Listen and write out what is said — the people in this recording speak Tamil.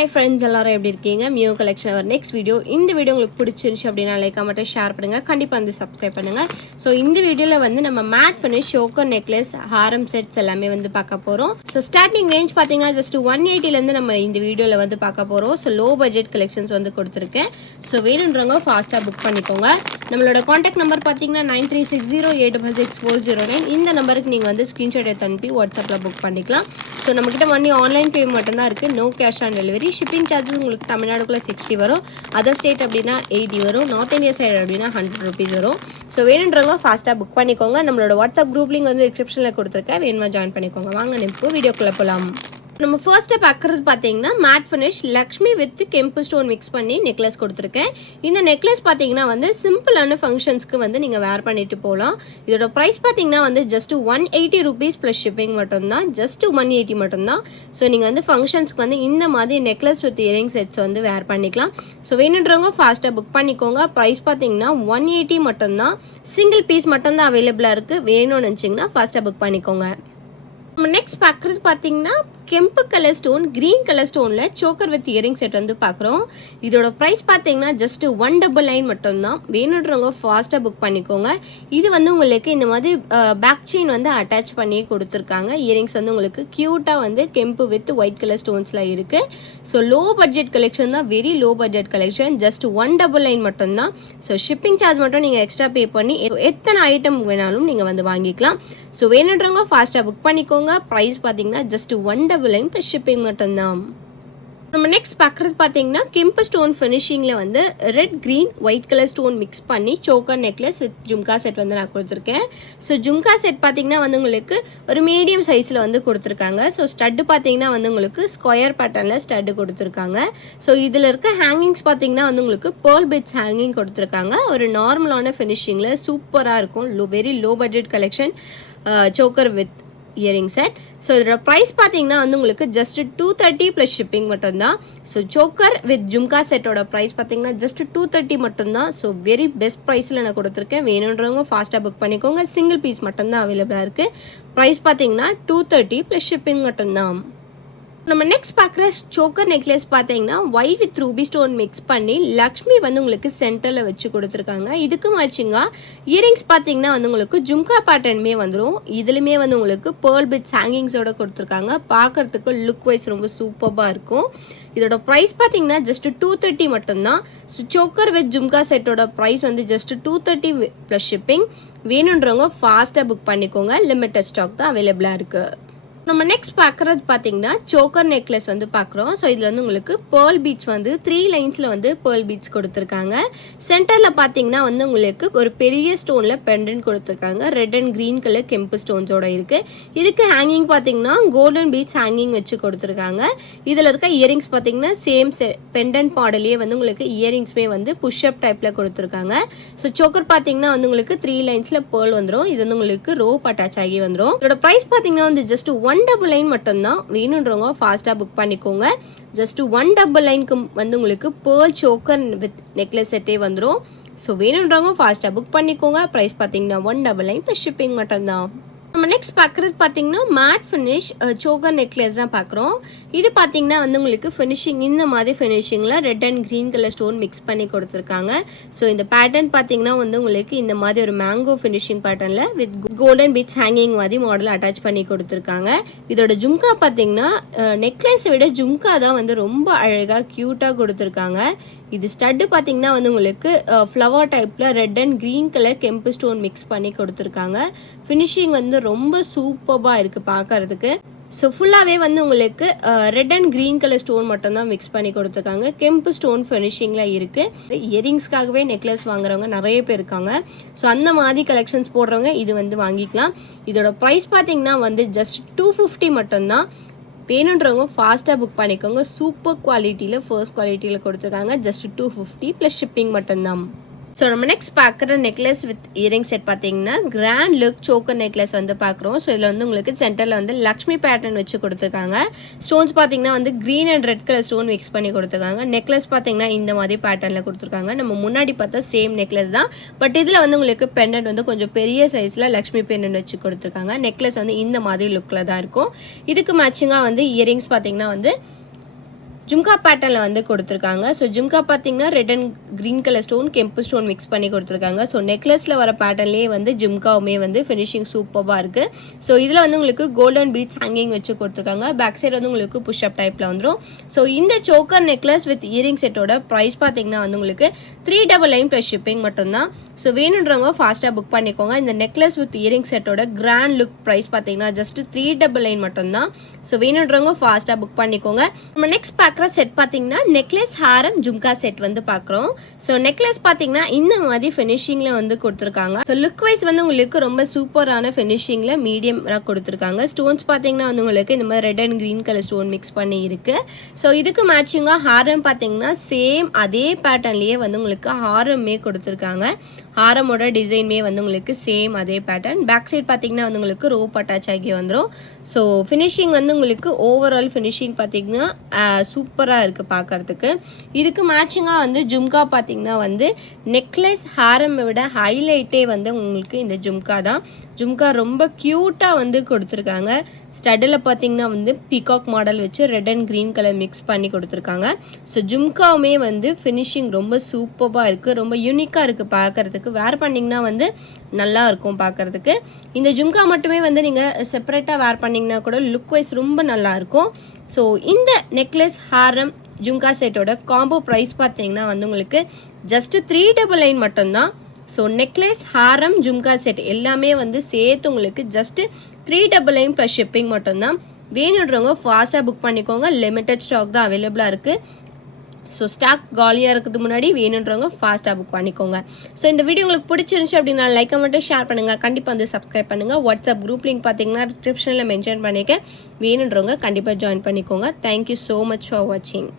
Hi friends, எல்லாரும் எப்படி இருக்கீங்க? மியோ கலெக்ஷன் அவர் நெக்ஸ்ட் வீடியோ. இந்த வீடியோ உங்களுக்கு பிடிச்சிருந்துச்சு அப்படின்னா லைக் கமெண்ட் ஷேர் பண்ணுங்க. கண்டிப்பா வந்து சப்ஸ்கிரைப் பண்ணுங்க. சோ இந்த வீடியோல வந்து நம்ம மேட் ஃபினிஷ் choker நெக்லஸ் ஹாரம் செட்ஸ் எல்லாமே வந்து பார்க்க போறோம். சோ ஸ்டார்டிங் ரேஞ்ச் பாத்தீங்கன்னா ஜஸ்ட் 180 ல இருந்து நம்ம இந்த வீடியோல வந்து பார்க்க போறோம். சோ லோ பட்ஜெட் கலெக்ஷன்ஸ் வந்து கொடுத்திருக்கேன். சோ வேணும்ன்றவங்க ஃபாஸ்டா புக் பண்ணிக்கோங்க. நம்மளோட கான்டாக்ட் நம்பர் பாத்தீங்கன்னா 9360856409. இந்த நம்பருக்கு நீங்க வந்து ஸ்கிரீன்ஷாட் எடுத்து அனுப்பி வாட்ஸ்அப்ல புக் பண்ணிக்கலாம். சோ நம்ம கிட்ட ஒன்லி ஆன்லைன் பேமெண்ட் மட்டும் தான் இருக்கு. No cash on delivery. Shipping charges உங்களுக்கு தமிழ்நாடுக்குள்ள 60 வரும். அதர் ஸ்டேட் அப்படின்னா 80 வரும். நார்த் இந்தியா சைடு அப்படின்னா 100 rupees வரும். ஸோ வேணுன்றவங்க ஃபாஸ்ட்டாக புக் பண்ணிக்கோங்க. நம்மளோட வாட்ஸ்அப் குரூப் லிங்க் வந்து டிஸ்கிரிப்ஷனில் கொடுத்துருக்கேன். வேணுமா ஜாயின் பண்ணிக்கோங்க. வாங்க இப்போ வீடியோக்குள்ளே போகலாம். நம்ம ஃபர்ஸ்ட் பார்க்குறது பார்த்தீங்கன்னா மேட் ஃபினிஷ் லக்ஷ்மி வித் கெம்பு ஸ்டோன் மிக்ஸ் பண்ணி நெக்லஸ் கொடுத்துருக்கேன். இந்த நெக்லஸ் பார்த்தீங்கன்னா வந்து சிம்பிளான ஃபங்க்ஷன்ஸ்க்கு வந்து நீங்கள் வேர் பண்ணிட்டு போகலாம். இதோட ப்ரைஸ் பார்த்தீங்கன்னா வந்து ஜஸ்ட் 180 rupees ப்ளஸ் ஷிப்பிங் மட்டும்தான். ஜஸ்ட் 180 மட்டும்தான். ஸோ நீங்கள் வந்து ஃபங்க்ஷன்ஸ்க்கு வந்து இந்த மாதிரி நெக்லஸ் வித் இயரிங் செட்ஸ் வந்து வேர் பண்ணிக்கலாம். ஸோ வேணுன்றவங்க ஃபாஸ்ட்டாக புக் பண்ணிக்கோங்க. ப்ரைஸ் பார்த்தீங்கன்னா 180 மட்டும்தான். சிங்கிள் பீஸ் மட்டும்தான் அவைலபிளாக இருக்குது. வேணும்னு நினச்சிங்கன்னா ஃபாஸ்ட்டாக புக் பண்ணிக்கோங்க. நம்ம நெக்ஸ்ட் பார்க்குறது பார்த்தீங்கன்னா கெம்பு கலர் ஸ்டோன் கிரீன் கலர் ஸ்டோனில் சோக்கர் வித் இயரிங் செட் வந்து பார்க்குறோம். இதோட ப்ரைஸ் பார்த்தீங்கன்னா ஜஸ்ட் 199 மட்டும்தான். வேணுன்றவங்க ஃபாஸ்ட்டாக புக் பண்ணிக்கோங்க. இது வந்து உங்களுக்கு இந்த மாதிரி பேக் செயின் வந்து அட்டாச் பண்ணி கொடுத்துருக்காங்க. இயரிங்ஸ் வந்து உங்களுக்கு க்யூட்டாக வந்து கெம்பு வித் ஒயிட் கலர் ஸ்டோன்ஸில் இருக்குது. ஸோ லோ பட்ஜெட் கலெக்ஷன் தான். Very low budget collection. Just 199 மட்டும்தான். ஸோ ஷிப்பிங் சார்ஜ் மட்டும் நீங்கள் எக்ஸ்ட்ரா பே பண்ணி எத்தனை ஐட்டம் வேணாலும் நீங்கள் வந்து வாங்கிக்கலாம். ஸோ வேணுன்றவங்க ஃபாஸ்ட்டாக புக் பண்ணிக்கோங்க. ப்ரைஸ் பார்த்தீங்கன்னா ஜஸ்ட் 199 + ஷிப்பிங் மட்டும்தான். நம்ம நெக்ஸ்ட் பார்க்குறது பார்த்தீங்கன்னா கெம்பு ஸ்டோன் ஃபினிஷிங்கில் வந்து red green white colour stone mix பண்ணி choker necklace with jhumka set வந்து நான் கொடுத்துருக்கேன். ஸோ ஜும்கா செட் பார்த்தீங்கன்னா வந்து உங்களுக்கு ஒரு மீடியம் சைஸில் வந்து கொடுத்துருக்காங்க. ஸோ ஸ்டட்டு பார்த்தீங்கன்னா வந்து உங்களுக்கு ஸ்கொயர் பேட்டர்னில் ஸ்டட்டு கொடுத்துருக்காங்க. ஸோ இதில் இருக்க ஹேங்கிங்ஸ் பார்த்தீங்கன்னா வந்து உங்களுக்கு பேர்ல் பிட்ஸ் ஹேங்கிங் கொடுத்துருக்காங்க. ஒரு நார்மலான ஃபினிஷிங்கில் சூப்பராக இருக்கும். Very low budget collection choker with earring set. So இதோட ப்ரைஸ் பார்த்தீங்கன்னா வந்து உங்களுக்கு ஜஸ்ட் 230 + ஷிப்பிங் மட்டும்தான். ஸோ சோக்கர் வித் ஜும்கா செட்டோட ப்ரைஸ் பார்த்தீங்கன்னா ஜஸ்ட் 230 மட்டும்தான். ஸோ வெரி பெஸ்ட் ப்ரைஸில் நான் கொடுத்துருக்கேன். வேணுன்றவங்க ஃபாஸ்ட்டாக புக் பண்ணிக்கோங்க. சிங்கிள் பீஸ் மட்டும்தான் அவைலபிளாக இருக்குது. ப்ரைஸ் பார்த்தீங்கன்னா 230 + ஷிப்பிங் மட்டும்தான். நம்ம நெக்ஸ்ட் பார்க்குற சோக்கர் நெக்லஸ் பார்த்தீங்கன்னா white with Ruby stone mix பண்ணி லக்ஷ்மி வந்து உங்களுக்கு சென்டரில் வச்சு கொடுத்துருக்காங்க. இதுக்கு மேட்சிங்காக இயரிங்ஸ் பார்த்தீங்கன்னா வந்து உங்களுக்கு ஜும்கா பேட்டர்னுமே வந்துடும். இதுலையுமே வந்து உங்களுக்கு பேர்ல் பிட்ஸ் ஹேங்கிங்ஸோட கொடுத்துருக்காங்க. பார்க்கறதுக்கு லுக் வைஸ் ரொம்ப சூப்பராக இருக்கும். இதோட ப்ரைஸ் பார்த்தீங்கன்னா ஜஸ்ட் 230 மட்டும்தான். ஸோ சோக்கர் வித் ஜும்கா செட்டோட ப்ரைஸ் வந்து ஜஸ்ட் 230 + ஷிப்பிங். வேணுன்றவங்க ஃபாஸ்ட்டாக புக் பண்ணிக்கோங்க. லிமிட்டட் ஸ்டாக் தான் அவைலபிளாக இருக்குது. நம்ம நெக்ஸ்ட் பார்க்குறது பார்த்தீங்கன்னா சோக்கர் நெக்லஸ் வந்து பார்க்குறோம். ஸோ இதில் வந்து உங்களுக்கு பேர்ல் பீட்ஸ் வந்து 3 லைன்ஸில் வந்து பேர்ல் பீட்ஸ் கொடுத்துருக்காங்க. சென்டரில் பார்த்தீங்கன்னா வந்து உங்களுக்கு ஒரு பெரிய ஸ்டோனில் பெண்டன்ட் கொடுத்துருக்காங்க. ரெட் அண்ட் க்ரீன் கலர் கெம்பு ஸ்டோன்ஸோட இருக்குது. இதுக்கு ஹேங்கிங் பார்த்தீங்கன்னா கோல்டன் பீட்ஸ் ஹேங்கிங் வச்சு கொடுத்துருக்காங்க. இதில் இருக்க இயரிங்ஸ் பார்த்தீங்கன்னா சேம் பெண்டன்ட் மாடலே வந்து உங்களுக்கு இயரிங்ஸுமே வந்து புஷ்அப் டைப்பில் கொடுத்துருக்காங்க. ஸோ சோக்கர் பார்த்தீங்கன்னா வந்து உங்களுக்கு 3 லைன்ஸில் பேர்ல் வந்துடும். இது வந்து உங்களுக்கு ரோப் அட்டாச் ஆகி வந்துடும். இதோட ப்ரைஸ் பார்த்தீங்கன்னா வந்து ஜஸ்ட் 199 மட்டும்தான். வேணுன்றவங்க ஃபாஸ்ட்டாக புக் பண்ணிக்கோங்க. ஜஸ்ட் 199க்கு வந்து உங்களுக்கு பேர்ல் சோக்கர் வித் நெக்லஸ் செட்டே வந்துடும். ஸோ வேணுன்றவங்க ஃபாஸ்ட்டாக புக் பண்ணிக்கோங்க. ப்ரைஸ் பார்த்தீங்கன்னா 199 + ஷிப்பிங் மட்டும்தான். நம்ம நெக்ஸ்ட் பார்க்குறது பார்த்தீங்கன்னா மேட் ஃபினிஷ் சோக்கர் நெக்லஸ் தான் பார்க்குறோம். இது பார்த்தீங்கன்னா வந்து உங்களுக்கு ஃபினிஷிங் இந்த மாதிரி ஃபினிஷிங்கில் red and green colour stone mix பண்ணி கொடுத்துருக்காங்க. ஸோ இந்த பேட்டர்ன் பார்த்தீங்கன்னா வந்து உங்களுக்கு இந்த மாதிரி ஒரு மேங்கோ ஃபினிஷிங் பேட்டர்னில் வித் கோல்டன் பீட்ஸ் ஹேங்கிங் மாதிரி மாடல் அட்டாச் பண்ணி கொடுத்துருக்காங்க. இதோட ஜும்கா பார்த்தீங்கன்னா நெக்லஸை விட ஜும்கா தான் வந்து ரொம்ப அழகாக க்யூட்டாக கொடுத்துருக்காங்க. இது ஸ்டட்டு பார்த்தீங்கன்னா வந்து உங்களுக்கு ஃப்ளவர் டைப்பில் ரெட் அண்ட் க்ரீன் கலர் கெம்பு ஸ்டோன் மிக்ஸ் பண்ணி கொடுத்துருக்காங்க. ஃபினிஷிங் வந்து ரொம்ப சூப்பராக இருக்குது பார்க்கறதுக்கு. ஸோ ஃபுல்லாகவே வந்து உங்களுக்கு red and green colour stone மட்டும்தான் மிக்ஸ் பண்ணி கொடுத்துருக்காங்க. கெம்பு ஸ்டோன் ஃபினிஷிங்கில் இருக்குது. இயரிங்ஸ்க்காகவே நெக்லஸ் வாங்குறவங்க நிறைய பேர் இருக்காங்க. ஸோ அந்த மாதிரி கலெக்ஷன்ஸ் போடுறவங்க இது வந்து வாங்கிக்கலாம். இதோட ப்ரைஸ் பார்த்தீங்கன்னா வந்து ஜஸ்ட் 250 மட்டும்தான். வேணுன்றவங்க ஃபாஸ்ட்டாக புக் பண்ணிக்கோங்க. சூப்பர் குவாலிட்டியில் ஃபர்ஸ்ட் குவாலிட்டியில் கொடுத்துருக்காங்க. ஜஸ்ட் 250 + ஷிப்பிங் மட்டும்தான். ஸோ நம்ம நெக்ஸ்ட் பார்க்குற நெக்லஸ் வித் இயரிங் செட் பார்த்தீங்கன்னா கிராண்ட் லுக் சோக்கர் நெக்லஸ் வந்து பார்க்குறோம். ஸோ இதில் வந்து உங்களுக்கு சென்டரில் வந்து லக்ஷ்மி பேட்டர்ன் வச்சு கொடுத்துருக்காங்க. ஸ்டோன்ஸ் பார்த்தீங்கன்னா வந்து green and red colour stone mix பண்ணி கொடுத்துருக்காங்க. நெக்லஸ் பார்த்தீங்கன்னா இந்த மாதிரி பேட்டர்னில் கொடுத்துருக்காங்க. நம்ம முன்னாடி பார்த்தா சேம் நெக்லஸ் தான். பட் இதில் வந்து உங்களுக்கு பெண்டன்ட் வந்து கொஞ்சம் பெரிய சைஸில் லக்ஷ்மி பெண்டன்ட் வச்சு கொடுத்துருக்காங்க. நெக்லஸ் வந்து இந்த மாதிரி லுக்கில் தான் இருக்கும். இதுக்கு மேட்சிங்காக வந்து இயரிங்ஸ் பார்த்தீங்கன்னா வந்து ஜும்கா பேட்டர்னில் வந்து கொடுத்துருக்காங்க. ஸோ ஜும்கா பார்த்தீங்கன்னா red and green colour stone கெம்பு ஸ்டோன் மிக்ஸ் பண்ணி கொடுத்துருக்காங்க. ஸோ நெக்லஸில் வர பேட்டர்ன்லேயே வந்து ஜும்காவுமே வந்து ஃபினிஷிங் சூப்பராக இருக்குது. ஸோ இதில் வந்து உங்களுக்கு கோல்டன் பீட்ஸ் ஹேங்கிங் வச்சு கொடுத்துருக்காங்க. பேக் சைடு வந்து உங்களுக்கு புஷ்அப் டைப்பில் வந்துடும். ஸோ இந்த சோக்கர் நெக்லஸ் வித் இயரிங் செட்டோட ப்ரைஸ் பார்த்தீங்கன்னா வந்து உங்களுக்கு 399 ப்ளஸ் ஷிப்பிங் மட்டும்தான். ஸோ வேணுன்றவங்க ஃபாஸ்ட்டாக புக் பண்ணிக்கோங்க. இந்த நெக்லஸ் வித் இயரிங் செட்டோட கிராண்ட் லுக் ப்ரைஸ் பார்த்தீங்கன்னா ஜஸ்ட் 399 மட்டும்தான். ஸோ வேணுன்றவங்க ஃபாஸ்ட்டாக புக் பண்ணிக்கோங்க. நம்ம நெக்ஸ்ட் பார்க்குற செட் பார்த்தீங்கன்னா நெக்லஸ் ஹாரம் ஜும்கா செட் வந்து பார்க்குறோம். ஸோ நெக்லஸ் பார்த்தீங்கன்னா இந்த மாதிரி ஃபினிஷிங்கில் வந்து கொடுத்துருக்காங்க. ஸோ லுக் வைஸ் வந்து உங்களுக்கு ரொம்ப சூப்பரான ஃபினிஷிங்கில் மீடியமாக கொடுத்துருக்காங்க. ஸ்டோன்ஸ் பார்த்தீங்கன்னா வந்து உங்களுக்கு இந்த மாதிரி red and green colour stone mix பண்ணி இருக்குது. ஸோ இதுக்கு மேட்சிங்காக ஹாரம் பார்த்தீங்கன்னா சேம் அதே பேட்டர்ன்லேயே வந்து உங்களுக்கு ஹாரமே கொடுத்துருக்காங்க. ஹாரமோட டிசைனுமே வந்து உங்களுக்கு சேம் அதே பேட்டர்ன். பேக் சைட் பார்த்தீங்கன்னா வந்து உங்களுக்கு ரோப் அட்டாச் ஆகி வந்துடும். ஸோ ஃபினிஷிங் வந்து உங்களுக்கு ஓவரால் ஃபினிஷிங் பார்த்தீங்கன்னா சூப்பராக இருக்குது பார்க்குறதுக்கு. இதுக்கு மேட்சிங்காக வந்து ஜும்கா பார்த்தீங்கன்னா வந்து நெக்லஸ் ஹாரமை விட ஹைலைட்டே வந்து உங்களுக்கு இந்த ஜும்கா தான். ஜும்கா ரொம்ப க்யூட்டாக வந்து கொடுத்துருக்காங்க. ஸ்டட்டில் பார்த்தீங்கன்னா வந்து பீகாக் மாடல் வச்சு red and green colour mix பண்ணி கொடுத்துருக்காங்க. ஸோ ஜும்காவுமே வந்து ஃபினிஷிங் ரொம்ப சூப்பராக இருக்குது. ரொம்ப யூனிக்காக இருக்குது பார்க்குறதுக்கு. வேர் பண்ணிங்கன்னா வந்து நல்லா இருக்கும் பார்க்குறதுக்கு. இந்த ஜும்கா மட்டுமே வந்து நீங்கள் செப்பரேட்டாக வேர் பண்ணிங்கன்னா கூட லுக் வைஸ் ரொம்ப நல்லாயிருக்கும். ஸோ இந்த நெக்லஸ் ஹாரம் ஜும்கா செட்டோட காம்போ ப்ரைஸ் பார்த்தீங்கன்னா வந்து உங்களுக்கு ஜஸ்ட் 399 மட்டும்தான். ஸோ நெக்லஸ் ஹாரம் ஜும்கா செட் எல்லாமே வந்து சேர்த்து உங்களுக்கு ஜஸ்ட் 399 ப்ளஸ் ஷிப்பிங் மட்டும்தான். வேணுன்றவங்க ஃபாஸ்ட்டாக புக் பண்ணிக்கோங்க. லிமிட்டட் ஸ்டாக் தான் அவைலபிளாக இருக்குது. ஸோ ஸ்டாக் காலியாக இருக்கிறதுக்கு முன்னாடி வேணுன்றவங்க ஃபாஸ்ட்டாக புக் பண்ணிக்கோங்க. ஸோ இந்த வீடியோ உங்களுக்கு பிடிச்சிருந்துச்சு அப்படின்னா லைக் மட்டும் ஷேர் பண்ணுங்கள். கண்டிப்பாக வந்து சப்ஸ்கிரைப் பண்ணுங்கள். வாட்ஸ்அப் குரூப் லிங்க் பார்த்தீங்கன்னா டிஸ்கிரிப்ஷனில் மென்ஷன் பண்ணியிருக்கேன். வேணுன்றவங்க கண்டிப்பாக ஜாயின் பண்ணிக்கோங்க. தேங்க்யூ ஸோ மச் ஃபார் வாட்சிங்.